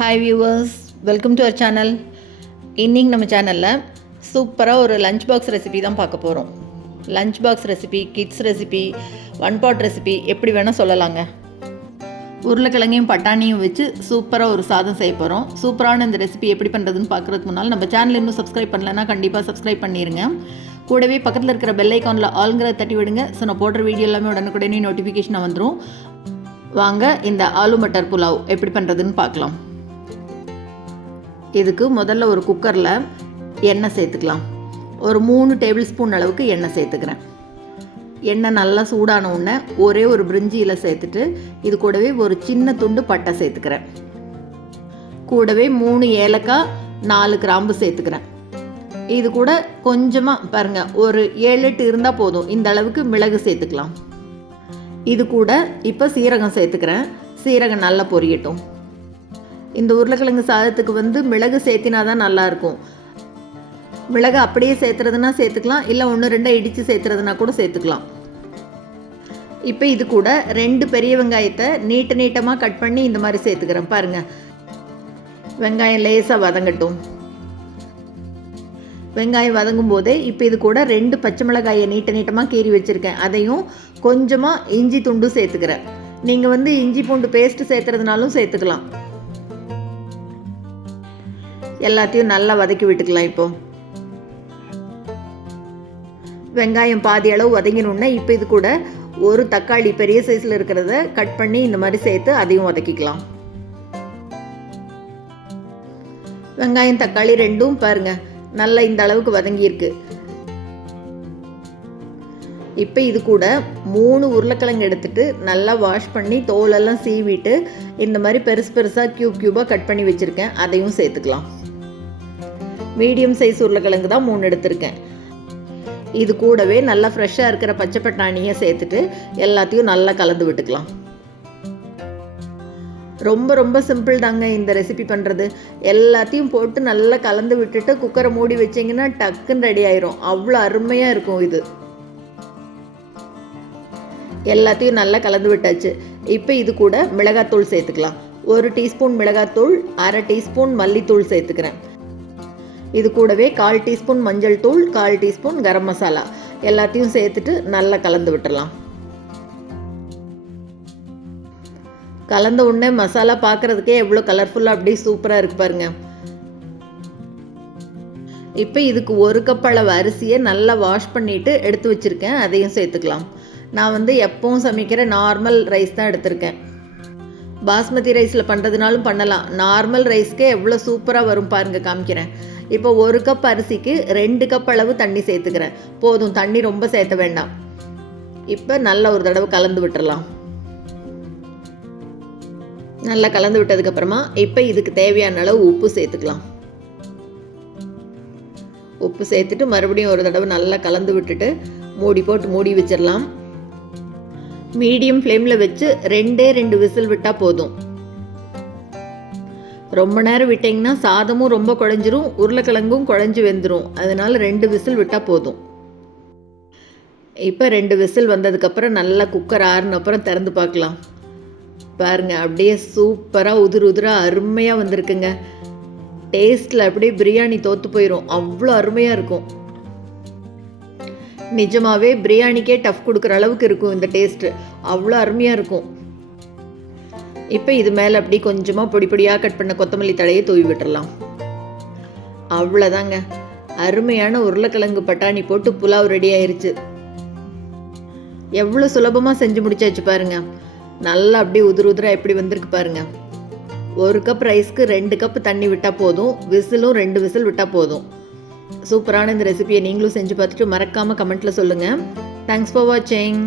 Hi viewers, welcome to our channel. இன்றைக்கி நம்ம சேனலில் சூப்பராக ஒரு லஞ்ச் பாக்ஸ் ரெசிபி தான் பார்க்க போகிறோம். Lunch box recipe, kids recipe, one pot recipe எப்படி வேணால் சொல்லலாங்க. உருளைக்கிழங்கையும் பட்டாணியும் வச்சு சூப்பராக ஒரு சாதம் செய்ய போகிறோம். சூப்பரான இந்த ரெசிபி எப்படி பண்ணுறதுன்னு பார்க்குறதுக்கு முன்னால் நம்ம சேனல் இன்னும் சப்ஸ்கிரைப் பண்ணலைன்னா கண்டிப்பாக சப்ஸ்கிரைப் பண்ணிடுங்க. கூடவே பக்கத்தில் இருக்கிற பெல் ஐக்கானில் ஆளுங்கிறத தட்டி விடுங்க. ஸோ நான் போடுற வீடியோ எல்லாமே உடனுக்குடனே நோட்டிஃபிகேஷனாக வந்துடும். வாங்க இந்த ஆலு மட்டர் புலாவ் எப்படி பண்ணுறதுன்னு பார்க்கலாம். இதுக்கு முதல்ல ஒரு குக்கரில் எண்ணெய் சேர்த்துக்கலாம். ஒரு 3 டேபிள் ஸ்பூன் அளவுக்கு எண்ணெய் சேர்த்துக்கிறேன். எண்ணெய் நல்லா சூடான உடனே ஒரே ஒரு பிரிஞ்சி இலை சேர்த்துட்டு இது கூடவே ஒரு சின்ன துண்டு பட்டை சேர்த்துக்கிறேன். கூடவே 3 ஏலக்காய், 4 கிராம்பு சேர்த்துக்கிறேன். இது கூட கொஞ்சமாக பாருங்கள், ஒரு 7-8 இருந்தால் போதும். இந்த அளவுக்கு மிளகு சேர்த்துக்கலாம். இது கூட இப்போ சீரகம் சேர்த்துக்கிறேன். சீரகம் நல்லா பொரியட்டும். இந்த உருளைக்கிழங்கு சாதத்துக்கு மிளகு சேர்த்தினா தான் நல்லாயிருக்கும். மிளகு அப்படியே சேர்த்துறதுனா சேர்த்துக்கலாம், இல்லை 1-2 இடித்து சேர்த்துறதுனா கூட சேர்த்துக்கலாம். இப்போ இது கூட 2 பெரிய வெங்காயத்தை நீட்டமாக கட் பண்ணி இந்த மாதிரி சேர்த்துக்கிறேன். பாருங்கள், வெங்காயம் லேசாக வதங்கட்டும். வெங்காயம் வதங்கும் போதே இப்போ இது கூட 2 பச்சை மிளகாயை நீட்டமாக கீறி வச்சுருக்கேன். அதையும் கொஞ்சமாக இஞ்சி துண்டு சேர்த்துக்கிறேன். நீங்கள் இஞ்சி பூண்டு பேஸ்ட்டு சேர்த்துறதுனாலும் சேர்த்துக்கலாம். எல்லாத்தையும் நல்லா வதக்கி விட்டுக்கலாம். இப்போது வெங்காயம் பாதி அளவு வதங்கினோன்னா இப்போ இது கூட ஒரு தக்காளி பெரிய சைஸில் இருக்கிறத கட் பண்ணி இந்த மாதிரி சேர்த்து அதையும் வதக்கிக்கலாம். வெங்காயம் தக்காளி ரெண்டும் பாருங்கள் நல்லா இந்த அளவுக்கு வதங்கியிருக்கு. இப்போ இது கூட 3 உருளைக்கிழங்கு எடுத்துட்டு நல்லா வாஷ் பண்ணி தோலெல்லாம் சீவிட்டு இந்த மாதிரி பெருசாக க்யூபாக கட் பண்ணி வச்சுருக்கேன். அதையும் சேர்த்துக்கலாம். மீடியம் சைஸ் உருளைக்கிழங்கு தான் 3 எடுத்திருக்கேன். இது கூடவே நல்லா ஃப்ரெஷ்ஷாக இருக்கிற பச்சை பட்டாணியை சேர்த்துட்டு எல்லாத்தையும் நல்லா கலந்து விட்டுக்கலாம். ரொம்ப சிம்பிள் தாங்க இந்த ரெசிபி பண்ணுறது. எல்லாத்தையும் போட்டு நல்லா கலந்து விட்டுட்டு குக்கரை மூடி வச்சிங்கன்னா டக்குன்னு ரெடி ஆயிரும். அவ்வளோ அருமையாக இருக்கும் இது. எல்லாத்தையும் நல்லா கலந்து விட்டாச்சு. இப்போ இது கூட மிளகாத்தூள் சேர்த்துக்கலாம். 1 டீஸ்பூன் மிளகாத்தூள், 1/2 டீஸ்பூன் மல்லித்தூள் சேர்த்துக்கிறேன். இது கூடவே 1/4 டீஸ்பூன் மஞ்சள் தூள், 1/4 டீஸ்பூன் கரம் மசாலா எல்லாத்தையும் சேர்த்துட்டு நல்லா கலந்து விட்டுடலாம். கலந்த உடனே மசாலா பார்க்குறதுக்கே எவ்வளோ கலர்ஃபுல்லாக அப்படியே சூப்பராக இருக்கு பாருங்க. இப்போ இதுக்கு 1 கப் அளவு அரிசியை நல்லா வாஷ் பண்ணிவிட்டு எடுத்து வச்சுருக்கேன். அதையும் சேர்த்துக்கலாம். நான் எப்பவும் சமைக்கிற நார்மல் ரைஸ் தான் எடுத்திருக்கேன். பாஸ்மதி ரைஸில் பண்ணுறதுனாலும் பண்ணலாம். நார்மல் ரைஸ்க்கே எவ்வளோ சூப்பராக வரும் பாருங்கள், காமிக்கிறேன். இப்போ 1 கப் அரிசிக்கு 2 கப் அளவு தண்ணி சேர்த்துக்கிறேன். போதும், தண்ணி ரொம்ப சேர்த்த வேண்டாம். இப்போ நல்லா ஒரு தடவை கலந்து விட்டுறலாம். நல்லா கலந்து விட்டதுக்கப்புறமா இப்போ இதுக்கு தேவையான அளவு உப்பு சேர்த்துக்கலாம். உப்பு சேர்த்துட்டு மறுபடியும் ஒரு தடவை நல்லா கலந்து விட்டுட்டு மூடி போட்டு மூடி வச்சிடலாம். மீடியம் ஃப்ளேமில் வச்சு 2 விசில் விட்டால் போதும். ரொம்ப நேரம் விட்டிங்கன்னா சாதமும் ரொம்ப குழஞ்சிரும், உருளைக்கிழங்கும் குழஞ்சி வெந்துடும். அதனால் 2 விசில் விட்டால் போதும். இப்போ 2 விசில் வந்ததுக்கப்புறம் நல்லா குக்கர் ஆறுனப்புறம் திறந்து பார்க்கலாம். பாருங்கள், அப்படியே சூப்பராக உதிராக அருமையாக வந்திருக்குங்க. டேஸ்ட்டில் அப்படியே பிரியாணி தோற்று போயிடும். அவ்வளோ அருமையாக இருக்கும். நிஜமாகவே பிரியாணிக்கே டஃப் கொடுக்குற அளவுக்கு இருக்கும் இந்த டேஸ்ட்டு. அவ்வளோ அருமையாக இருக்கும். இப்போ இது மேலே அப்படி கொஞ்சமாக பொடியாக கட் பண்ண கொத்தமல்லி தழையை தூவி விட்டுடலாம். அவ்வளோதாங்க, அருமையான உருளைக்கிழங்கு பட்டாணி போட்டு புலாவ் ரெடி ஆயிடுச்சு. எவ்வளோ சுலபமாக செஞ்சு முடிச்சாச்சு பாருங்க. நல்லா அப்படியே உதிராக எப்படி வந்திருக்கு பாருங்க. 1 கப் ரைஸ்க்கு 2 கப் தண்ணி விட்டால் போதும். விசிலும் 2 விசில் விட்டால் போதும். சூப்பரான இந்த ரெசிபியை நீங்களும் செஞ்சு பார்த்துட்டு மறக்காமல் கமெண்ட்டில் சொல்லுங்கள். தேங்க்ஸ் ஃபார் வாட்சிங்.